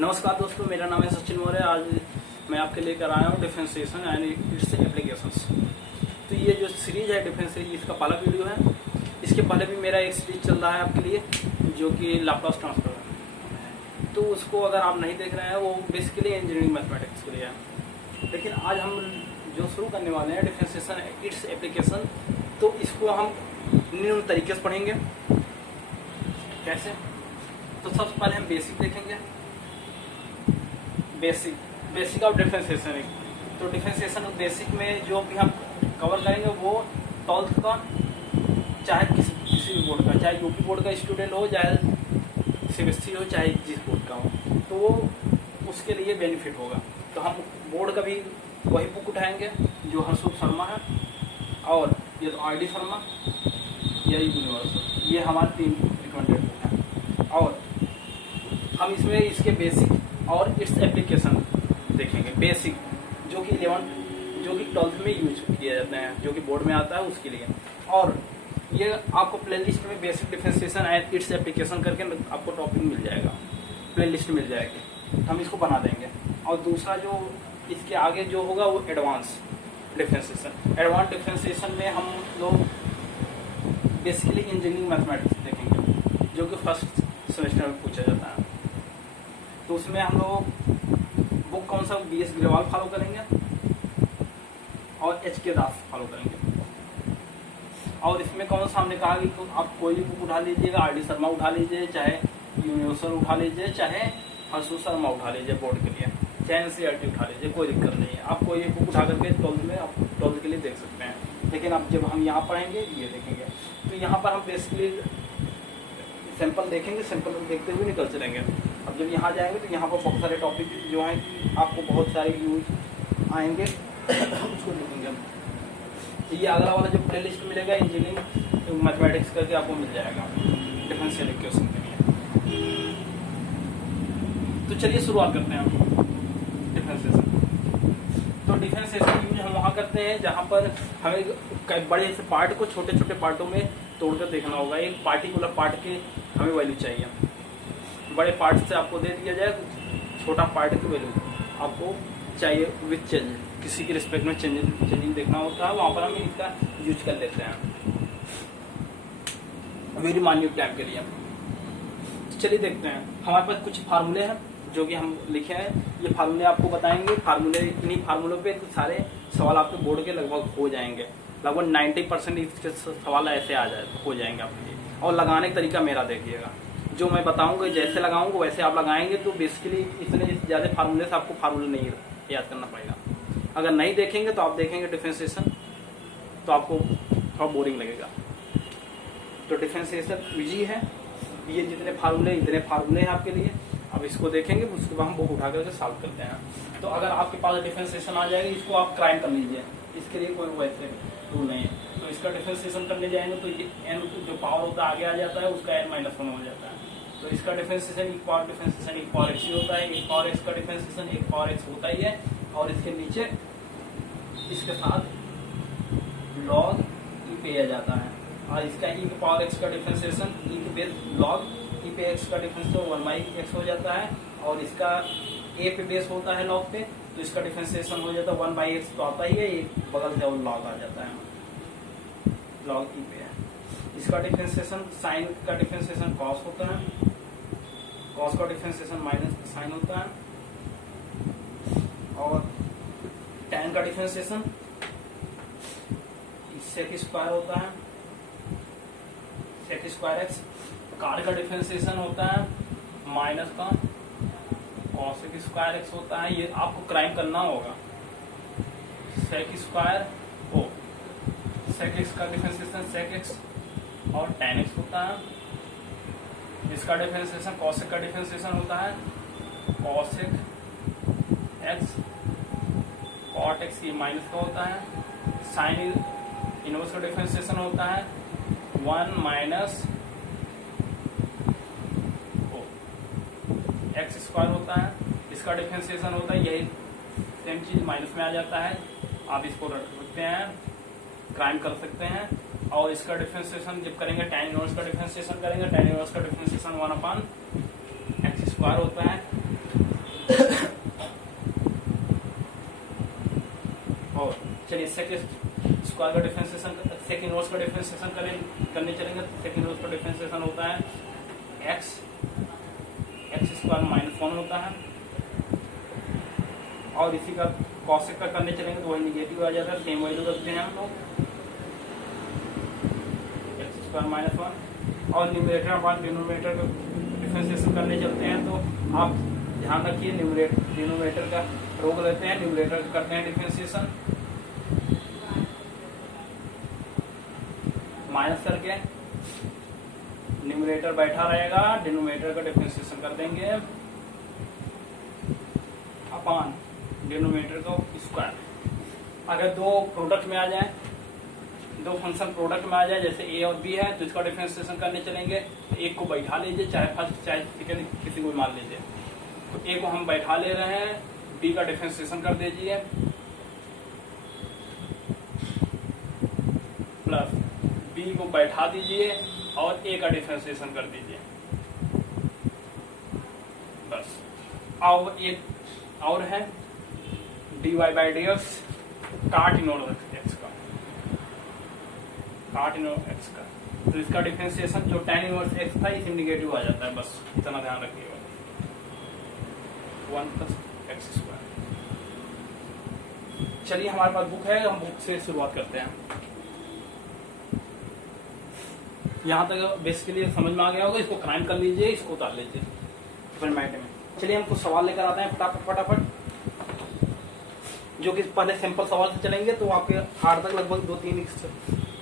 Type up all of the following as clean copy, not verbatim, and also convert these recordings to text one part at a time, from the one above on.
नमस्कार दोस्तों, मेरा नाम है सचिन मौर्य। आज मैं आपके लेकर आया हूँ डिफरेंशिएशन एंड इट्स एप्लीकेशंस। तो ये जो सीरीज है डिफरेंस सीरीज, इसका पहला वीडियो है। इसके पहले भी मेरा एक सीरीज चल रहा है आपके लिए, जो कि लैपलॉस ट्रांसफर है। तो उसको अगर आप नहीं देख रहे हैं, वो बेसिकली इंजीनियरिंग मैथमेटिक्स के लिए है। लेकिन आज हम जो शुरू करने वाले हैं डिफरेंशिएशन इट्स एप्लीकेशन, तो इसको हम निम्न तरीके से पढ़ेंगे। कैसे? तो सबसे पहले हम बेसिक देखेंगे। Basic of differentiation. तो डिफरेंशिएशन बेसिक में जो भी हम कवर करेंगे वो 12th का, चाहे किसी भी बोर्ड का, चाहे यूपी बोर्ड का स्टूडेंट हो, चाहे सीबीएसई हो, चाहे जिस बोर्ड का हो, तो वो उसके लिए बेनिफिट होगा। तो हम बोर्ड का भी वही बुक उठाएंगे जो हर्षुभ शर्मा है, और ये तो आर डी शर्मा, या यूनिवर्सल, ये हमारे 3 रिकमेंडेड बुक हैं। और हम इसमें इसके बेसिक और इट्स एप्लीकेशन देखेंगे। बेसिक जो कि 12th में यूज किए जाते हैं, जो कि बोर्ड में आता है उसके लिए। और ये आपको प्लेलिस्ट में basic differentiation and its application करके आपको टॉपिक मिल जाएगा, प्लेलिस्ट मिल जाएगी, हम इसको बना देंगे। और दूसरा जो इसके आगे जो होगा वो एडवांस डिफरेंशिएशन। एडवांस डिफरेंशिएशन में हम लोग बेसिकली इंजीनियरिंग मैथमेटिक्स देखेंगे, जो कि फर्स्ट सेमेस्टर में पूछा जाता है। तो उसमें हम लोग बुक कौन सा, BS ग्रेवाल फॉलो करेंगे और HK दास फॉलो करेंगे। और इसमें कौन सा हमने कहा कि आप कोई भी बुक उठा लीजिएगा, आर डी शर्मा उठा लीजिए, चाहे यूनिवर्सल उठा लीजिए, चाहे हर्षुभ शर्मा उठा लीजिए बोर्ड के लिए, चाहे NCERT उठा लीजिए, कोई दिक्कत नहीं है। आप कोई एक बुक उठा करके 12th में आप 12th के लिए देख सकते हैं। लेकिन अब जब हम यहाँ पढ़ेंगे ये देखेंगे, तो यहाँ पर हम बेसिकली सैंपल देखेंगे, सैंपल देखते हुए निकल चलेंगे। अब जब यहाँ जाएंगे तो यहाँ पर बहुत सारे टॉपिक जो हैं कि आपको बहुत सारे यूज आएंगे, उसको लिखेंगे हम। तो ये अगला वाला जो प्ले लिस्ट मिलेगा इंजीनियरिंग मैथमेटिक्स करके आपको मिल जाएगा डिफरेंशियल इक्वेशन के लिए। तो चलिए शुरुआत करते हैं हम डिफरेंशिएशन। तो डिफरेंशिएशन यूज हम वहाँ करते हैं जहाँ पर हमें बड़े से पार्ट को छोटे छोटे पार्टों में तोड़कर देखना होगा। एक पार्टिकुलर पार्ट की हमें वैल्यू चाहिए। बड़े पार्ट से आपको दे दिया जाए, छोटा पार्ट की वैल्यू आपको चाहिए विथ चेंज, किसी के रिस्पेक्ट में चेंजिंग देखना होता है, वहाँ पर हम इसका यूज कर लेते हैं वेरी माइन्यूट टाइम के लिए। चलिए देखते हैं, हमारे पास कुछ फार्मूले हैं जो कि हम लिखे हैं। ये फार्मूले आपको बताएंगे। फार्मूले, इन्हीं फार्मूलों पे तो सारे सवाल आपके बोर्ड के लगभग हो जाएंगे। लगभग 90% इसके सवाल ऐसे हो जाएंगे आपके लिए। और लगाने का तरीका मेरा देखिएगा, जो मैं बताऊंगा जैसे लगाऊंगा वैसे आप लगाएंगे। तो बेसिकली इतने ज़्यादा फार्मूले से आपको फार्मूले नहीं याद करना पड़ेगा। अगर नहीं देखेंगे तो आप देखेंगे डिफरेंशिएशन, तो आपको थोड़ा बोरिंग लगेगा। तो डिफरेंशिएशन इजी है, ये जितने फार्मूले इतने फार्मूले हैं आपके लिए। अब इसको देखेंगे, उसके बाद हम बुक उठा करके सॉल्व करते हैं। तो अगर आपके पास डिफरेंशिएशन आ जाएगी, इसको आप क्राइम कर लीजिए, इसके लिए कोई वैसे रूल नहीं है। तो इसका डिफरेंशिएशन करने जाएंगे तो ये n जो पावर होता है आगे आ जाता है, उसका n-1 हो जाता है। तो इसका डिफरेंशिएशन एक पावर डिफरेंशिएशन एक पावर x होता है, एक पावर x का डिफरेंशिएशन एक पावर x होता ही है। और इसके नीचे इसके साथ log e पे आ जाता है। और इसका e के पावर x का डिफरेंशिएशन e के बेस log e पे x का डिफरेंशिएशन 1/x हो जाता है। और इसका a पे बेस होता है log पे, तो इसका डिफरेंशिएशन हो जाता है 1/x तो आता ही है, एक बगल से और log आ जाता है, log e पे है। इसका डिफरेंशिएशन साइन का डिफरेंशिएशन कॉस होता है, कॉस का डिफरेंशिएशन माइनस साइन होता है। और tan का डिफरेंशिएशन सेक स्क्वायर होता है, सेक स्क्वायर एक्स। कार का डिफरेंशिएशन होता है माइनस का कॉसेक स्क्वायर एक्स होता है। ये आपको क्राइम करना होगा। सेक स्क्वायर ओ सेक एक्स का डिफरेंशिएशन सेक एक्स और tan एक्स होता है। इसका डिफरेंशिएशन कॉसेक का डिफरेंशिएशन होता है कॉसेक एक्स, कॉट एक्स ये माइनस का होता है। साइन इनवर्स का डिफरेंशिएशन होता है 1 माइनस एक्स स्क्वायर होता है। इसका डिफरेंशिएशन होता है यही सेम चीज माइनस में आ जाता है। आप इसको रख सकते हैं, क्राइम कर सकते हैं। और इसका डिफरेंशिएशन जब करेंगे tan इनवर्स का डिफरेंशिएशन करेंगे, tan इनवर्स का डिफरेंशिएशन 1/x स्क्वायर होता है। और चलिए सेकंड स्क्वायर का डिफरेंशिएशन, सेकंड इनवर्स का डिफरेंशिएशन करने चलेंगे। सेकंड इनवर्स का डिफरेंशिएशन होता है एक्स स्क्वायर माइनस 1 होता है, और इसी का कॉसेक का करने चलेंगे तो वही निगेटिव आ जाता है, सेम वैल्यू रखते हैं हम लोग एक्स स्क्वायर माइनस 1। और न्यूमरेटर अपॉन डिनोमिनेटर का डिफरेंशिएशन करने चलते हैं तो आप ध्यान रखिए डिनोमिनेटर का रोक लेते हैं, न्यूमरेटर का करते हैं डिफरेंशिएशन माइनस करके, न्यूमरेटर बैठा रहेगा, डिनोमिनेटर का डिफरेंशिएशन कर देंगे अपॉन डिनोमिनेटर का स्क्वायर। अगर दो प्रोडक्ट में आ जाए, दो फंक्शन प्रोडक्ट में आ जाए, जैसे ए और बी है, तो इसका डिफरेंशिएशन करने चलेंगे। तो एक को बैठा लीजिए, चाहे फर्स्ट चाहे सेकंड किसी को मान लीजिए। तो ए को हम बैठा ले रहे हैं, बी का डिफरेंशिएशन कर दीजिए प्लस बी को बैठा दीजिए और ए का डिफरेंशिएशन कर दीजिए बस। अब एक और है dy बाई डी एक्स काट इनवर्स एक्स का, काट इनवर्स एक्स का, तो इसका डिफरेंशिएशन जो tan इनवर्स एक्स था इसे निगेटिव आ जाता है, बस इतना ध्यान रखिएगा। 1 प्लस एक्स स्क्वायर। चलिए हमारे पास बुक है, हम बुक से शुरुआत करते हैं। यहाँ तक बेसिकली समझ में आ गया होगा, इसको क्राइम कर लीजिए, इसको उतार लीजिए फॉर्मेट में। चलिए हम कुछ सवाल लेकर आते हैं फटाफट, जो कि पहले सिंपल सवाल से चलेंगे तो आपके 8 तक लगभग 2-3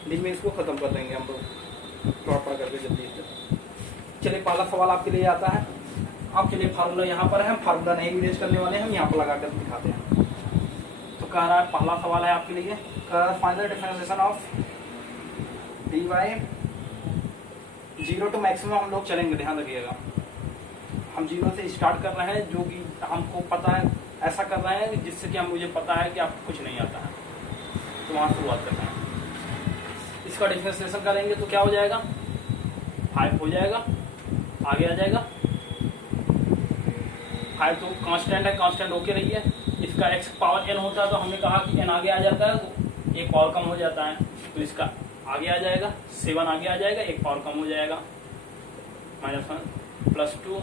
दिन में इसको खत्म कर देंगे हम लोग प्रॉपर करके जल्दी से। चलिए पहला सवाल आपके लिए आता है, आपके लिए फार्मूला यहाँ पर है, फार्मूला नहीं यूज करने वाले हैं, हम यहाँ पर लगा कर दिखाते हैं। तो कह रहा है, पहला सवाल है आपके लिए, कह रहा है final differentiation of dy 0 to maximum हम लोग चलेंगे, ध्यान रखिएगा। हम 0 से स्टार्ट कर रहे हैं, जो कि हमको पता है, ऐसा कर रहे हैं जिससे कि हम मुझे पता है कि आपको कुछ नहीं आता है, तो वहाँ शुरुआत करते हैं। इसका डिफरेंशिएशन करेंगे तो क्या हो जाएगा, 5 हो जाएगा, आगे आ जाएगा 5 तो कांस्टेंट है, कांस्टेंट होके रही है। इसका x पावर n होता है तो हमने कहा कि n आगे आ जाता है तो एक पावर कम हो जाता है, तो इसका आगे आ जाएगा 7 आगे आ जाएगा, एक पावर कम हो जाएगा -1 प्लस 2,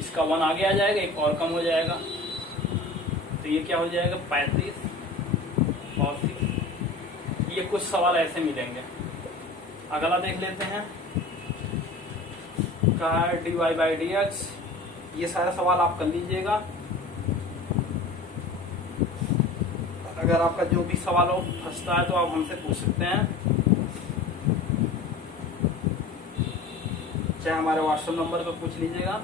इसका 1 आगे आ जाएगा, एक पावर कम हो जाएगा, तो ये क्या हो जाएगा 35 और 6। ये कुछ सवाल ऐसे मिलेंगे। अगला देख लेते हैं, कहा dy बाई डी एक्स, ये सारा सवाल आप कर लीजिएगा। अगर आपका जो भी सवाल हो फंसता है तो आप हमसे पूछ सकते हैं, चाहे हमारे व्हाट्सएप नंबर पर पूछ लीजिएगा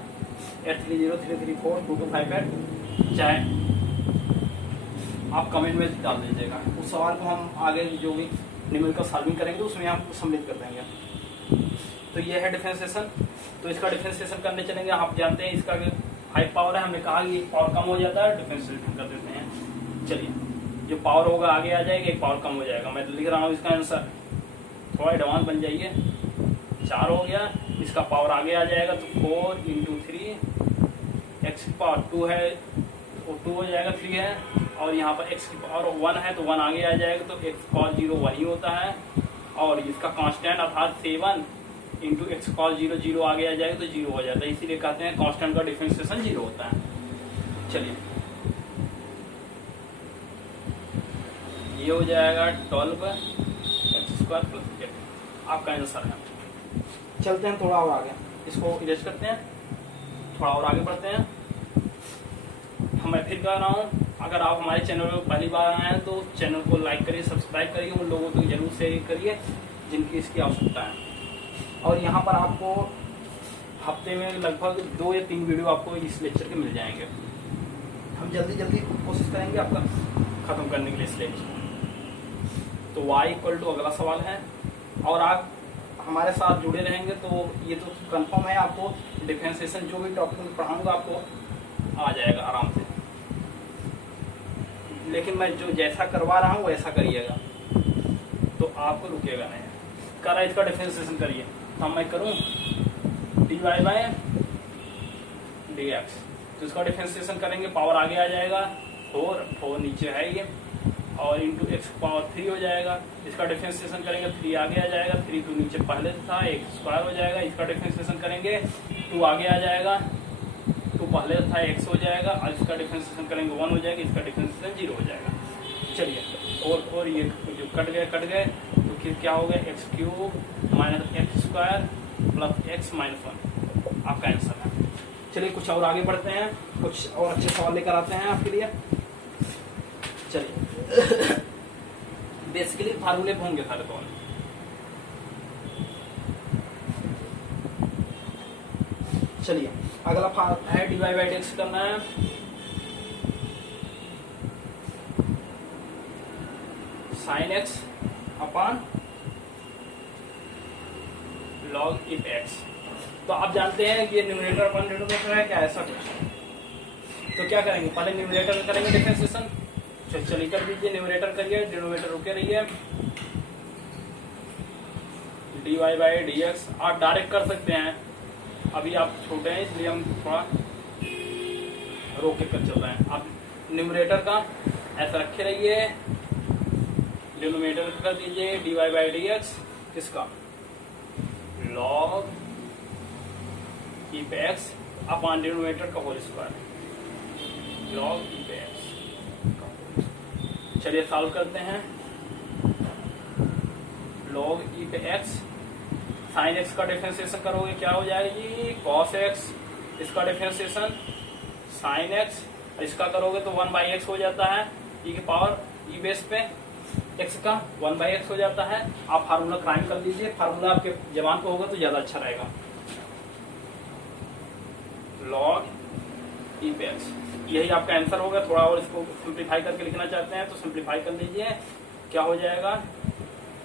8303342258, चाहे आप कमेंट में डाल दीजिएगा। उस सवाल को हम आगे जो भी न्यूमेरिकल सॉल्विंग करेंगे उसमें हम सम्मिलित कर देंगे। तो ये है डिफरेंशिएशन। तो इसका डिफरेंशिएशन करने चलेंगे। आप जानते हैं इसका 5 पावर है, हमने कहा कि पावर कम हो जाता है, डिफरेंशिएशन कर देते हैं। चलिए, जो पावर होगा आगे आ जाएगा, एक पावर कम हो जाएगा। मैं लिख रहा हूँ इसका आंसर, थोड़ा एडवांस बन जाइए। 4 हो गया, इसका पावर आगे आ जाएगा तो 4 × 3, एक्स की पावर 2 है तो 2 हो जाएगा, 3 है, और यहाँ पर एक्स की पावर 1 है तो 1 आगे आ जाएगा, तो एक्स कॉस 0 1 ही होता है, और इसका कांस्टेंट अर्थात 7 × एक्स कॉस 0 0 आगे आ जाएगा तो 0 हो जाता है, इसीलिए कहते हैं कांस्टेंट का डिफरेंशिएशन 0 होता है। चलिए, ये हो जाएगा 12 एक्स स्क्वायर प्लस 8, आपका आंसर है। चलते हैं थोड़ा और आगे, इसको इरेज करते हैं, थोड़ा और आगे बढ़ते हैं। मैं फिर कह रहा हूँ, अगर आप हमारे चैनल पर पहली बार आए हैं तो चैनल को लाइक करिए, सब्सक्राइब करिए, उन लोगों को जरूर शेयर करिए जिनकी इसकी आवश्यकता है। और यहाँ पर आपको हफ्ते में लगभग 2 या 3 वीडियो आपको इस लेक्चर के मिल जाएंगे। हम जल्दी जल्दी कोशिश करेंगे आपका खत्म करने के लिए इस लेक्चर। तो y = अगला सवाल है, और आप हमारे साथ जुड़े रहेंगे तो ये तो कंफर्म है, आपको डिफरेंशिएशन जो भी टॉपिक में पढ़ाऊंगा आपको आ जाएगा आराम से। लेकिन मैं जो जैसा करवा रहा हूँ वैसा करिएगा तो आपको रुकेगा नहीं। करा इसका डिफरेंशिएशन करिए, अब मैं करूँ dy बाई डी एक्स। तो इसका डिफरेंशिएशन करेंगे, पावर आगे आ जाएगा 4 नीचे है ये, और इंटू एक्स पावर 3 हो जाएगा। इसका डिफरेंशिएशन करेंगे 3 आगे आ जाएगा, 3 तो नीचे पहले था, एक्स स्क्वायर हो जाएगा। इसका डिफरेंशिएशन करेंगे 2 आगे आ जाएगा, 2 पहले था एक्स हो जाएगा, और इसका डिफरेंशिएशन करेंगे 1 हो जाएगा, इसका डिफरेंशिएशन 0 हो जाएगा। चलिए और ये जो कट गए तो फिर क्या हो गया, x cube minus x square plus x minus 1 आपका आंसर है। चलिए कुछ और आगे बढ़ते हैं, कुछ और अच्छे सवाल लेकर आते हैं आपके लिए। चलिए बेसिकली फार्मूले पे होंगे सारे सवाल। चलिए अगला है डीवाई बाई डी करना है। Sine x upon log if x. तो आप जानते हैं कि ये न्यूमरेटर अपन डिनोमिनेटर है क्या, ऐसा कुछ। तो क्या करेंगे, पहले न्यूमरेटर में करेंगे डिफरेंशिएशन। चलिए कर दीजिए, न्यूमरेटर करिए, डिनोमिनेटर रुके रहिए। D y by d x आप डायरेक्ट कर सकते हैं, अभी आप छोटे हैं इसलिए हम थोड़ा रोक के कर चल रहे हैं। आप न्यूमरेटर का ऐसा रखे रहिए, डिनोमिनेटर कर दीजिए d y by d x किसका, log if x upon denominator का whole square, log if x. चलिए सॉल्व करते हैं। Log if x, sine x का डिफरेंशिएशन करोगे क्या हो जाएगा जी, कॉस एक्स। इसका डिफरेंशिएशन साइन एक्स, इसका करोगे तो 1 बाई एक्स हो जाता है, ई के पावर ई बेस पे एक्स का 1 बाई एक्स हो जाता है। आप फार्मूला क्राइम कर लीजिए, फार्मूला आपके जबान पे होगा तो ज्यादा अच्छा रहेगा। लॉग इफ एक्स, यही आपका आंसर होगा। थोड़ा और इसको सिंप्लीफाई करके लिखना चाहते हैं तो सिंप्लीफाई कर लीजिए, क्या हो जाएगा,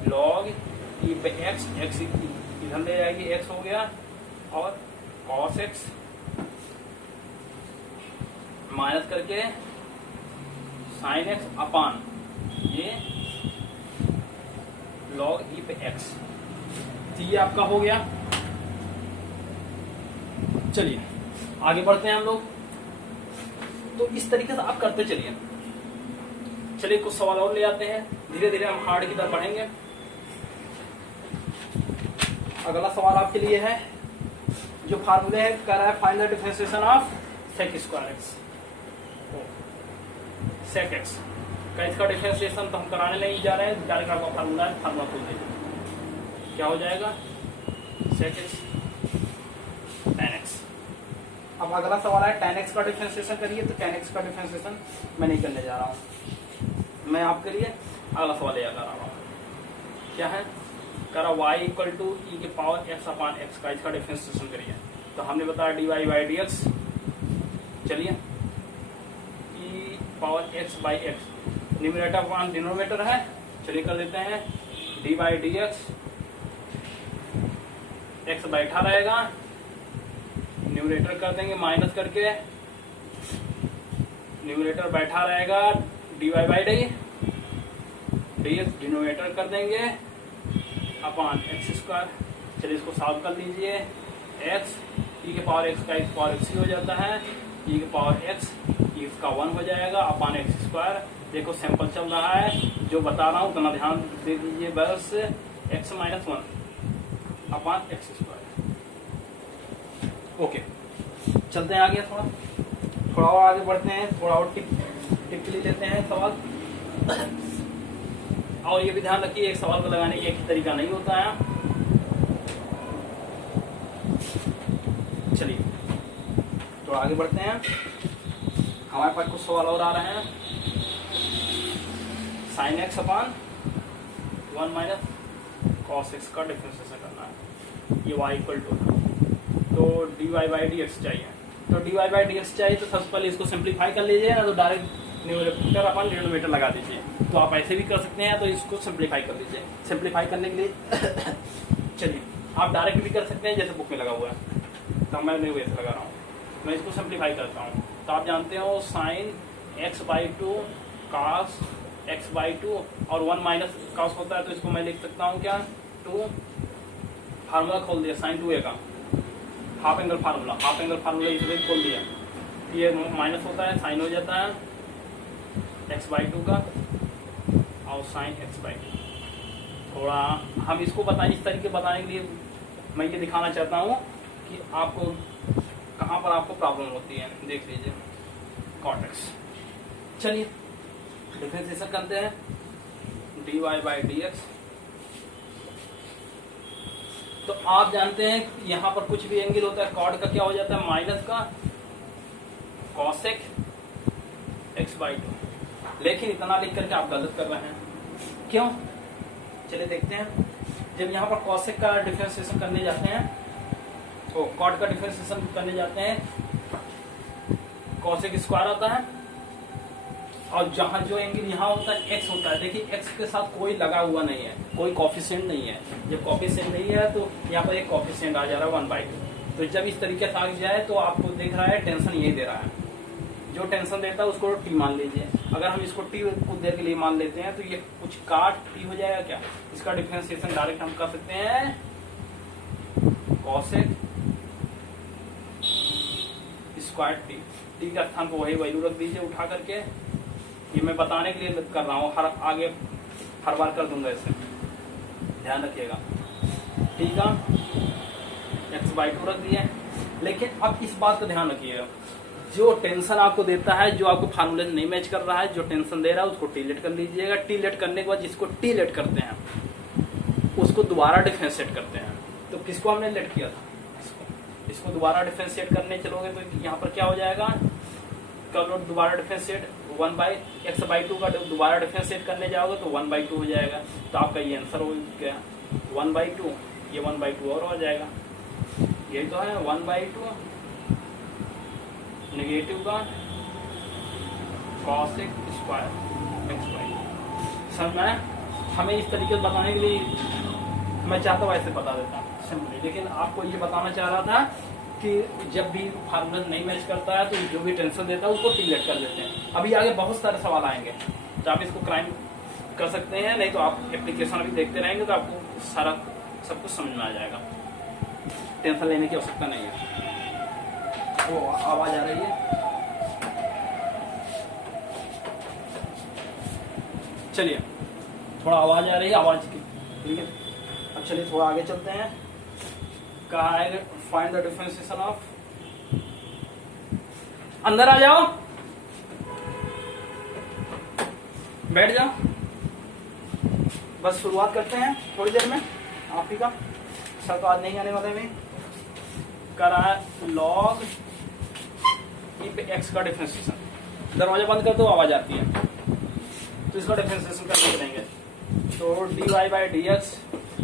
लॉग इफ एक्स, एक्स इधर ले जाएगी, एक्स हो गया, और कॉस एक्स माइनस करके साइन एक्स अपान ये लॉग इफ एक्स। ये आपका हो गया। चलिए आगे बढ़ते हैं हम लोग। तो इस तरीके से आप करते चलिए। चलिए कुछ सवाल और ले आते हैं, धीरे धीरे हम हार्ड की तरफ बढ़ेंगे। अगला सवाल आपके लिए है, जो फार्मूले है कर रहा है find the differentiation of sec square x, sec x का इसका डिफरेंशिएशन तो हम कराने नहीं जा रहे हैं, डायरेक्ट आपका फार्मूला है, फार्मूला खोल दीजिए। क्या हो जाएगा, सेक एक्स tan x। अब अगला सवाल है tan x का डिफरेंशिएशन करिए, तो tan x का डिफरेंशिएशन मैं नहीं करने जा रहा हूँ, मैं आपके लिए अगला सवाल याद आ रहा हूँ। क्या है, करा y इक्वल टू ई के पावर x अपान एक्स का इसका डिफरेंशिएशन करिए। तो हमने बताया d y by d x. चलिए e power x by x, numerator upon denominator है, चलिए कर देते हैं d by d x, x बैठा रहेगा, न्यूमरेटर कर देंगे माइनस करके, न्यूमरेटर बैठा रहेगा, d y by d x denominator कर देंगे अपॉन एक्स स्क्वायर। चलिए इसको सॉल्व कर लीजिए, एक्स ई के पावर एक्स का एक्स पावर एक्स ही हो जाता है, ई के पावर एक्स ई का 1 हो जाएगा अपॉन एक्स स्क्वायर। देखो सैंपल चल रहा है, जो बता रहा हूँ उतना ध्यान दे दीजिए बस, x minus 1 upon x square. Okay चलते हैं आगे, थोड़ा और आगे बढ़ते हैं, थोड़ा और टिप ले लेते हैं सवाल। और ये भी ध्यान रखिए, एक सवाल को लगाने की एक ही तरीका नहीं होता है। चलिए थोड़ा आगे बढ़ते हैं, हमारे पास कुछ सवाल और आ रहे हैं। Sine x upon 1 minus cos x का डिफरेंशिएशन करना है, ये y इक्वल टू, तो d y by d x चाहिए। तो d y by d x चाहिए तो सबसे पहले इसको सिंप्लीफाई कर लीजिए ना, तो डायरेक्ट न्यूमरेटर अपन डिनोमिनेटर लगा दीजिए। तो आप ऐसे भी कर सकते हैं, तो इसको सिंप्लीफाई कर लीजिए। सिंप्लीफाई करने के लिए चलिए आप डायरेक्ट भी कर सकते हैं जैसे बुक में लगा हुआ है, तो मैं नहीं वैसे लगा रहा हूँ, मैं इसको सिंप्लीफाई करता हूँ। तो आप जानते हो sine x by 2 cos x by 2 और 1 माइनस कास होता है, तो इसको मैं लिख सकता हूँ क्या, 2 फार्मूला खोल दिया साइन 2a का, half angle formula, half angle formula इसलिए खोल दिया, ये माइनस होता है, साइन हो जाता है x/2 का और साइन x/2। थोड़ा हम इसको बताएं, इस तरीके बताने के लिए मैं ये दिखाना चाहता हूँ कि आपको कहाँ पर आपको प्रॉब्लम होती है। देख लीजिए cot x। चलिए डिफरेंशिएशन करते हैं dy/dx। तो आप जानते हैं यहाँ पर कुछ भी एंगल होता है कॉट का क्या हो जाता है, माइनस का cosec x/2। लेकिन इतना लिख करके आप गलत कर रहे हैं, क्यों? चलिए देखते हैं। जब यहाँ पर cosec का डिफरेंशिएशन करने जाते हैं, तो cot का डिफरेंशिएशन करने जाते हैं, cosec स्क्वायर आता है और जहाँ जो एंगल यहाँ होता है x होता है। देखिए x के साथ कोई लगा हुआ नहीं है, कोई कॉफिशिएंट नहीं है। जब कॉफिशिएंट नहीं है तो यहाँ पर एक कॉफिशिएंट आ जा रहा है 1/2। तो जब इस तरीके से आ जाए तो आपको दिख रहा है टेंशन यही दे रहा है। जो टेंशन देता है उसको t मान लीजिए। अगर हम इसको t कुछ देर के लिए मान लेते हैं तो ये कुछ काट t हो जाएगा क्या? इसका डिफरेंशिएशन डायरेक्ट हम कर सकते हैं cosec स्क्वायर t का स्थान को वही वैल्यू रख दीजिए उठा करके। ये मैं बताने के लिए कर रहा हूँ, आगे हर बार कर दूंगा इसे, ध्यान रखिएगा। t का x/2 रख दिए। लेकिन अब इस बात का ध्यान रखिएगा, जो टेंशन आपको देता है, जो आपको फार्मूले नहीं मैच कर रहा है, जो टेंशन दे रहा है उसको टी लेट कर लीजिएगा। टी लेट करने के बाद जिसको टी लेट करते हैं उसको दोबारा डिफरेंशिएट करते हैं। तो किसको हमने लेट किया था? इसको दोबारा डिफरेंशिएट करने चलोगे तो यहाँ पर क्या हो जाएगा, कब दोबारा डिफरेंशिएट 1/x/2 का दोबारा डिफरेंशिएट करने जाओगे तो 1/2 हो जाएगा। तो आपका ये आंसर हो गया 1/2। ये 1/2 और हो जाएगा, यही तो है 1/2 नेगेटिव का cosec स्क्वायर x/2। समझ में? हमें इस तरीके से बताने के लिए मैं चाहता हूँ ऐसे बता देता हूँ सिंपली, लेकिन आपको ये बताना चाह रहा था कि जब भी फार्मूला नहीं मैच करता है तो जो भी टेंशन देता है उसको टिलेट कर देते हैं। अभी आगे बहुत सारे सवाल आएंगे तो आप इसको क्राइम कर सकते हैं, नहीं तो आप एप्लीकेशन अभी देखते रहेंगे तो आपको सारा सब कुछ समझ में आ जाएगा। टेंशन लेने की आवश्यकता नहीं है। वो आवाज आ रही है, चलिए थोड़ा आवाज आ रही है, आवाज की ठीक है। अब चलिए थोड़ा आगे चलते हैं। कहा है फाइंड द डिफरेंशिएशन ऑफ, अंदर आ जाओ, बैठ जाओ, बस शुरुआत करते हैं थोड़ी देर में। आप ही का सर तो आज नहीं आने वाले में। कर रहा है लॉग ई पे एक्स का डिफरेंशिएशन। दरवाजा बंद कर दो, आवाज आती है। तो इसका डिफरेंशिएशन करके करेंगे तो dy/dx,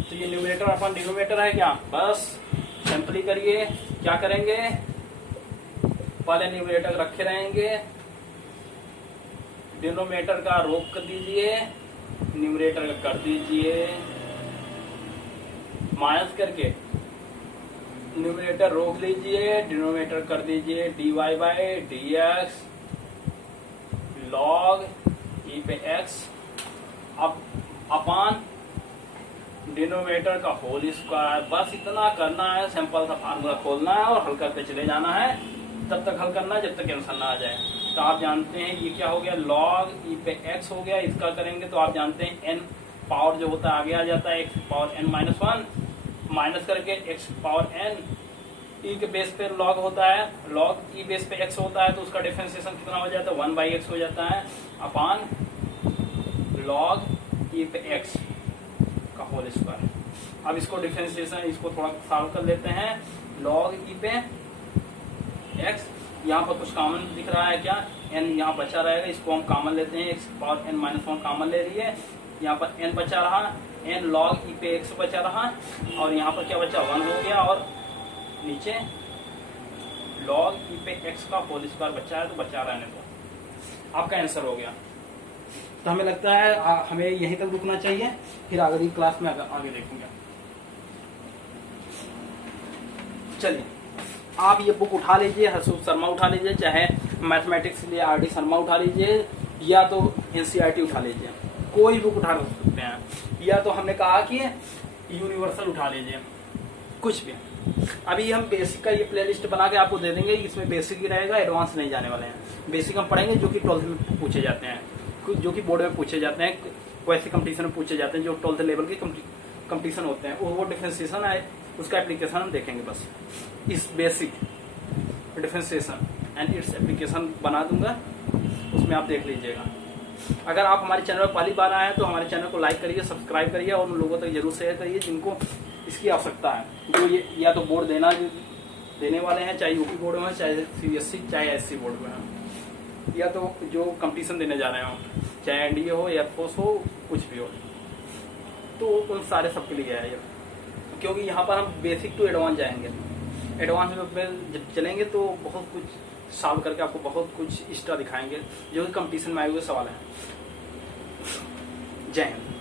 तो ये न्यूमरेटर अपन डिनोमिनेटर है क्या, बस सिंपली करिए। क्या करेंगे, पहले न्यूमरेटर रखे रहेंगे, डिनोमिनेटर का रोक कर दीजिए, न्यूमरेटर का कर दीजिए माइनस करके, न्यूमरेटर रोक लीजिए, डिनोमिनेटर कर दीजिए dy/dx log e पे x, अब अपान डिनोमिनेटर का होल स्क्वायर। बस इतना करना है, सिंपल सा फार्मूला खोलना है और हल करते चले जाना है। तब तक हल करना है जब तक आंसर ना आ जाए। तो आप जानते हैं ये क्या हो गया, log e पे x हो गया। इसका करेंगे तो आप जानते हैं n पावर जो होता है आगे आ जाता है, x पावर n-1 माइनस करके x पावर n e के बेस पे log होता है, log e बेस पे x होता है तो उसका डिफरेंशिएशन कितना हो जाता है, 1/x हो जाता है अपान log e पे x का होल स्क्वायर। अब इसको डिफरेंशिएशन इसको थोड़ा सॉल्व कर लेते हैं। log e पे x, यहाँ पर कुछ कॉमन दिख रहा है क्या, n यहाँ बचा रहेगा, इसको हम कॉमन लेते हैं, x पावर n-1 कॉमन ले रही है, यहाँ पर n बचा रहा, n log e पे x बचा रहा और यहाँ पर क्या बचा 1 हो गया और नीचे log e पे x का होल स्क्वायर बचा है तो बचा रहने दो। आपका आंसर हो गया। तो हमें लगता है हमें यहीं तक रुकना चाहिए, फिर अगली क्लास में आगे देखेंगे। चलिए आप ये बुक उठा लीजिए, हर्षुभ शर्मा उठा लीजिए, चाहे मैथमेटिक्स लिए आर डी शर्मा उठा लीजिए या तो एनसीईआरटी उठा लीजिए, कोई बुक उठा सकते हैं। या तो हमने कहा कि यूनिवर्सल उठा लीजिए, कुछ भी। अभी हम बेसिक का ये प्लेलिस्ट बना के आपको दे देंगे, इसमें बेसिक ही रहेगा, एडवांस नहीं जाने वाले हैं। बेसिक हम पढ़ेंगे जो कि 12th में पूछे जाते हैं, जो कि बोर्ड में पूछे जाते हैं, वैसे कंपटीशन में पूछे जाते हैं, जो 12th लेवल के कंपटीशन होते हैं, वो डिफरेंशिएशन है, उसका एप्लीकेशन हम देखेंगे। बस इस basic differentiation and its application बना दूंगा, उसमें आप देख लीजिएगा। अगर आप हमारे चैनल पर पहली बार आए हैं तो हमारे चैनल को लाइक करिए, सब्सक्राइब करिए और उन लोगों तक जरूर शेयर करिए जिनको इसकी आवश्यकता है, जो ये या तो बोर्ड देने वाले हैं, चाहे यूपी बोर्ड में हो, चाहे सीबीएसई, चाहे एससी बोर्ड में हो, या तो जो कंपटीशन देने जा रहे हो, चाहे एनडीए हो, एयरफोर्स हो, कुछ भी हो, तो उन सारे सबके लिए है ये। क्योंकि यहाँ पर हम बेसिक टू एडवांस जाएंगे, एडवांस में जब चलेंगे तो बहुत कुछ सॉल्व करके आपको बहुत कुछ एक्स्ट्रा दिखाएंगे जो कि कंपटीशन में आए हुए सवाल हैं। जय हिंद।